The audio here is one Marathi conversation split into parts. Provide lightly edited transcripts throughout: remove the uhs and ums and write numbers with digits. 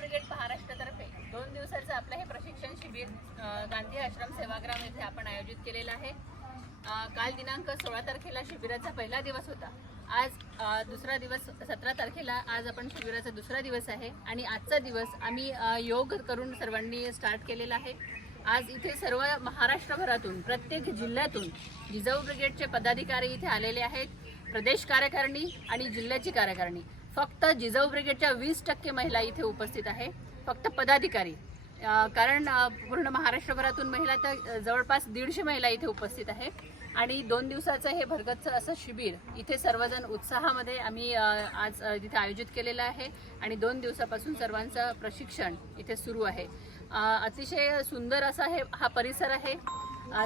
ब्रिगेड महाराष्ट्रातर्फे 2 दिवसाचं आपलं हे प्रशिक्षण शिबिर गांधी आश्रम सेवाग्राम येथे आपण आयोजित केलेलं आहे। काल दिनांक 16 तारखेला शिबिराचा पहिला दिवस होता। आज दुसरा दिवस 17 तारखेला आज आपण शिबिराचा दुसरा दिवस आहे आणि आजचा दिवस आम्ही योग करून सर्वांनी स्टार्ट केलेला आहे। आज इथे सर्व महाराष्ट्रभरातून प्रत्येक जिल्ह्यातून जिजाऊ ब्रिगेडचे पदाधिकारी इथे आलेले आहेत। प्रदेश कार्यकारिणी आणि जिल्ह्याची कार्यकारिणी फक्त जिजाऊ ब्रिगेडच्या 20% महिला इथे उपस्थित आहे, फक्त पदाधिकारी। कारण पूर्ण महाराष्ट्रभरातून महिला तर जवळपास 150 महिला इथे उपस्थित आहे आणि 2 दिवसाचं हे भरगच्च असं शिबिर इथे सर्वजण उत्साहामध्ये आम्ही आज इथे आयोजित केलेलं आहे आणि 2 दिवसापासून सर्वांचं प्रशिक्षण इथे सुरू आहे। अतिशय सुंदर असा हा परिसर आहे।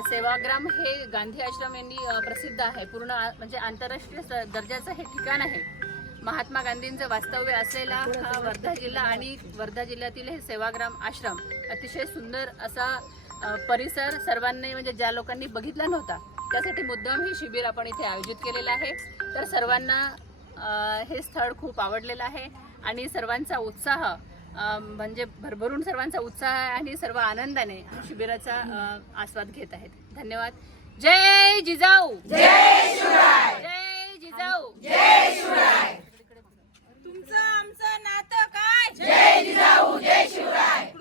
सेवाग्राम हे गांधी आश्रम यांनी प्रसिद्ध आहे, पूर्ण म्हणजे आंतरराष्ट्रीय दर्जाचं हे ठिकाण आहे। महात्मा गांधींचं वास्तव्य असलेला हा वर्धा जिल्हा आणि वर्धा जिल्ह्यातील हे सेवाग्राम आश्रम अतिशय सुंदर असा परिसर सर्वांनी म्हणजे ज्या लोकांनी बघितला नव्हता त्यासाठी मुद्दाम हे शिबिर आपण इथे आयोजित केलेलं आहे। तर सर्वांना हे स्थळ खूप आवडलेलं आहे आणि सर्वांचा उत्साह म्हणजे भरभरून सर्वांचा उत्साह आणि सर्व आनंदाने शिबिराचा आस्वाद घेत आहेत। धन्यवाद। जय जिजाऊ, जय शिवराय, जय जिजाऊ, जय शिवराय। तुमचं आमचं नातं काय? जय जिजाऊ, जय शिवराय।